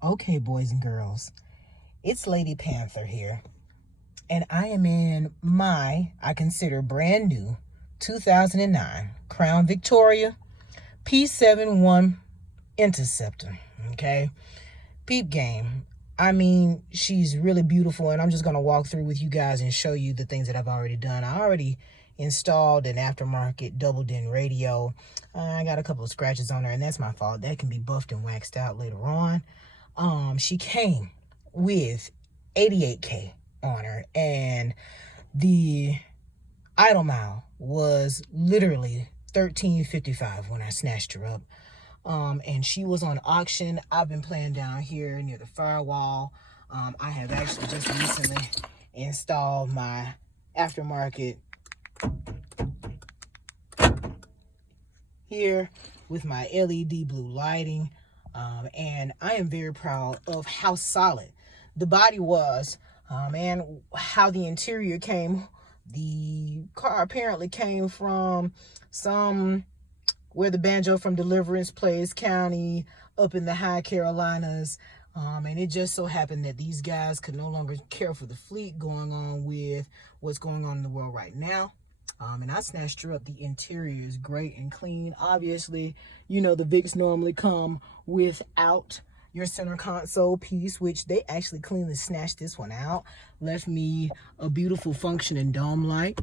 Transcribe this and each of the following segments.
Okay, boys and girls, it's Lady Panther here, and I am in my, I consider brand new, 2009 Crown Victoria P71 Interceptor, okay? Peep game. I mean, she's really beautiful, and I'm just going to walk through with you guys and show you the things that I've already done. I already installed an aftermarket double-din radio. I got a couple of scratches on her, and that's my fault. That can be buffed and waxed out later on. She came with 88K on her, and the idle mile was literally $13.55 when I snatched her up. And she was on auction. I've been playing down here near the firewall. I have actually just recently installed my aftermarket here with my LED blue lighting. And I am very proud of how solid the body was, and how the interior came. The car apparently came from where the Banjo from Deliverance plays county up in the high Carolinas. And it just so happened that these guys could no longer care for the fleet going on with what's going on in the world right now. And I snatched her up. The interior is great and clean. Obviously, you know, the VICs normally come without your center console piece, which they actually cleanly snatched this one out. Left me a beautiful functioning dome light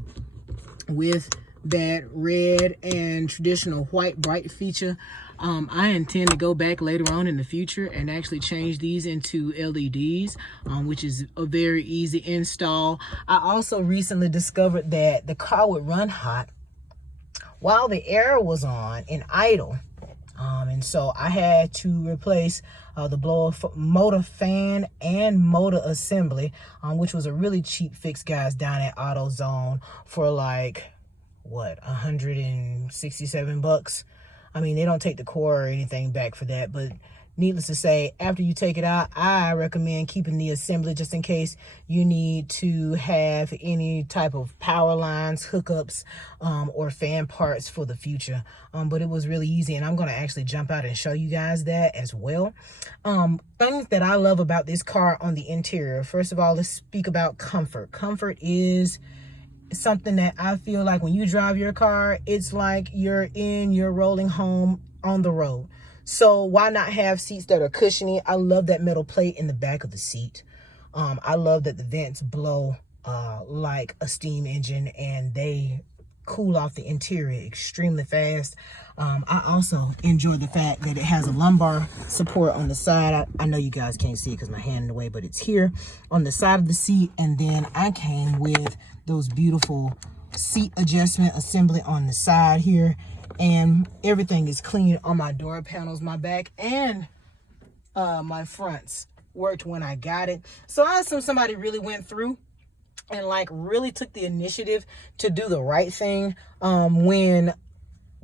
with that red and traditional white bright feature. I intend to go back later on in the future and actually change these into LEDs, which is a very easy install. I also recently discovered that the car would run hot while the air was on in idle. And so I had to replace the blower motor fan and motor assembly, which was a really cheap fix, guys, down at AutoZone for like, what, 167 bucks. I mean, they don't take the core or anything back for that, but needless to say, after you take it out, I recommend keeping the assembly just in case you need to have any type of power lines, hookups, or fan parts for the future. But it was really easy, and I'm going to actually jump out and show you guys that as well. Things that I love about this car on the interior. First of all, let's speak about comfort. Comfort is something that I feel like when you drive your car, it's like you're in your rolling home on the road. So why not have seats that are cushiony? I love that metal plate in the back of the seat. I love that the vents blow like a steam engine, and they cool off the interior extremely fast. I also enjoy the fact that it has a lumbar support on the side. I know you guys can't see it because my hand in the way, but it's here on the side of the seat. And then I came with those beautiful seat adjustment assembly on the side here, and everything is clean on my door panels. My back and my fronts worked when I got it. So I assume somebody really went through and like really took the initiative to do the right thing when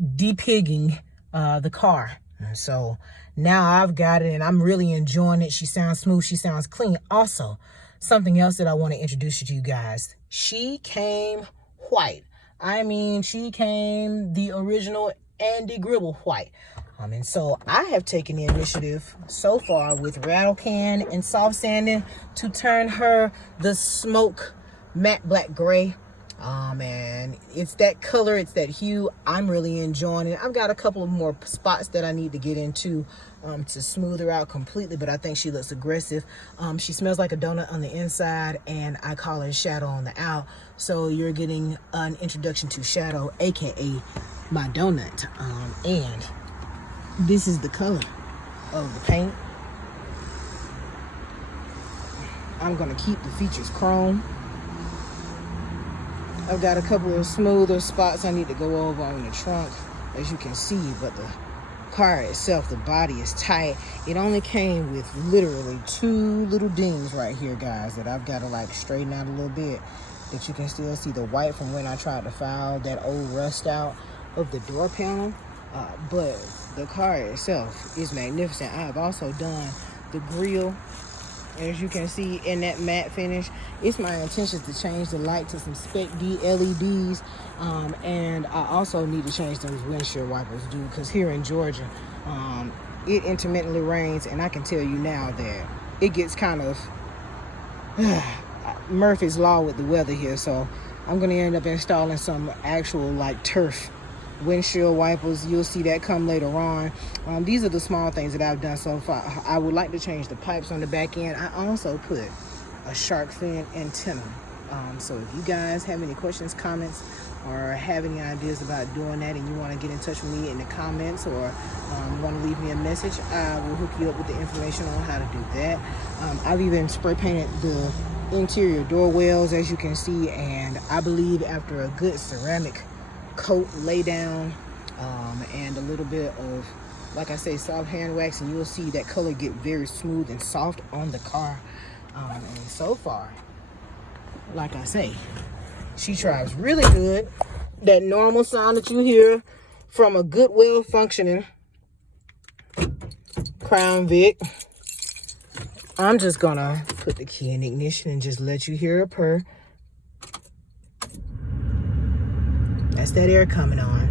depigging the car. And so now I've got it and I'm really enjoying it. She sounds smooth, she sounds clean. Also, something else that I want to introduce you to you guys. She came white. I mean, she came the original Andy Gribble white. And so I have taken the initiative so far with rattle can and soft sanding to turn her the smoke matte black gray. And it's that color, it's that hue. I'm really enjoying it. I've got a couple of more spots that I need to get into to smooth her out completely, but I think she looks aggressive. She smells like a donut on the inside, and I call her Shadow on the out. So you're getting an introduction to Shadow, aka my donut. And this is the color of the paint. I'm gonna keep the features chrome. I've got a couple of smoother spots I need to go over on the trunk, as you can see, but the car itself, the body is tight. It only came with literally 2 little dings right here, guys, that I've got to like straighten out a little bit, that you can still see the white from when I tried to file that old rust out of the door panel. But the car itself is magnificent. I have also done the grille, as you can see, in that matte finish. It's my intention to change the light to some Spec D LEDs, and I also need to change those windshield wipers, dude, because here in Georgia, it intermittently rains, and I can tell you now that it gets kind of Murphy's Law with the weather here. So I'm going to end up installing some actual like turf windshield wipers. You'll see that come later on. These are the small things that I've done so far. I would like to change the pipes on the back end. I also put a shark fin antenna. So if you guys have any questions, comments, or have any ideas about doing that, and you want to get in touch with me in the comments, or want to leave me a message, I will hook you up with the information on how to do that. I've even spray painted the interior door wells, as you can see, and I believe after a good ceramic coat lay down and a little bit of, like I say, soft hand wax, and you'll see that color get very smooth and soft on the car. And so far, like I say, she drives really good. That normal sound that you hear from a good, well functioning Crown Vic. I'm just gonna put the key in ignition and just let you hear a purr. That's that air coming on.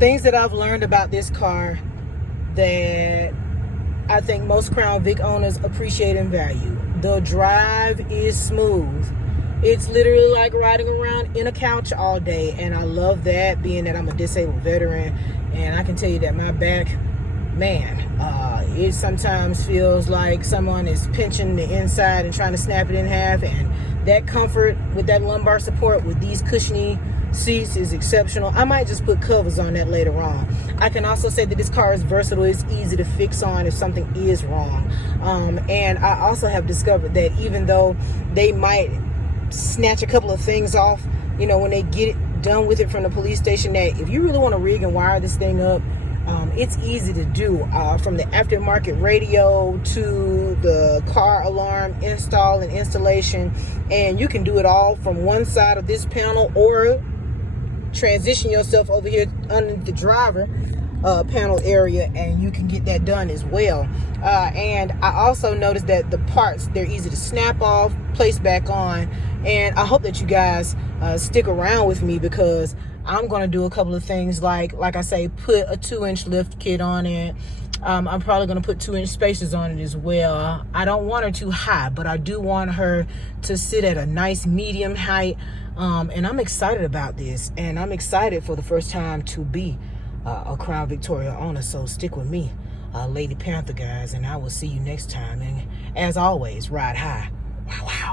Things that I've learned about this car that I think most Crown Vic owners appreciate and value. The drive is smooth. It's literally like riding around in a couch all day, and I love that, being that I'm a disabled veteran, and I can tell you that my back, man, it sometimes feels like someone is pinching the inside and trying to snap it in half, and that comfort with that lumbar support with these cushiony seats is exceptional. I might just put covers on that later on. I can also say that this car is versatile. It's easy to fix on if something is wrong. And I also have discovered that even though they might snatch a couple of things off, you know, when they get it done with it from the police station, that if you really want to rig and wire this thing up, it's easy to do, from the aftermarket radio to the car alarm install and installation, and you can do it all from one side of this panel, or transition yourself over here under the driver panel area, and you can get that done as well. And I also noticed that the parts, they're easy to snap off, place back on, and I hope that you guys stick around with me, because I'm going to do a couple of things like I say, put a 2-inch lift kit on it. I'm probably going to put 2-inch spacers on it as well. I don't want her too high, but I do want her to sit at a nice medium height. And I'm excited about this, and I'm excited for the first time to be a Crown Victoria owner. So stick with me, Lady Panther guys, and I will see you next time. And as always, ride high. Wow, wow.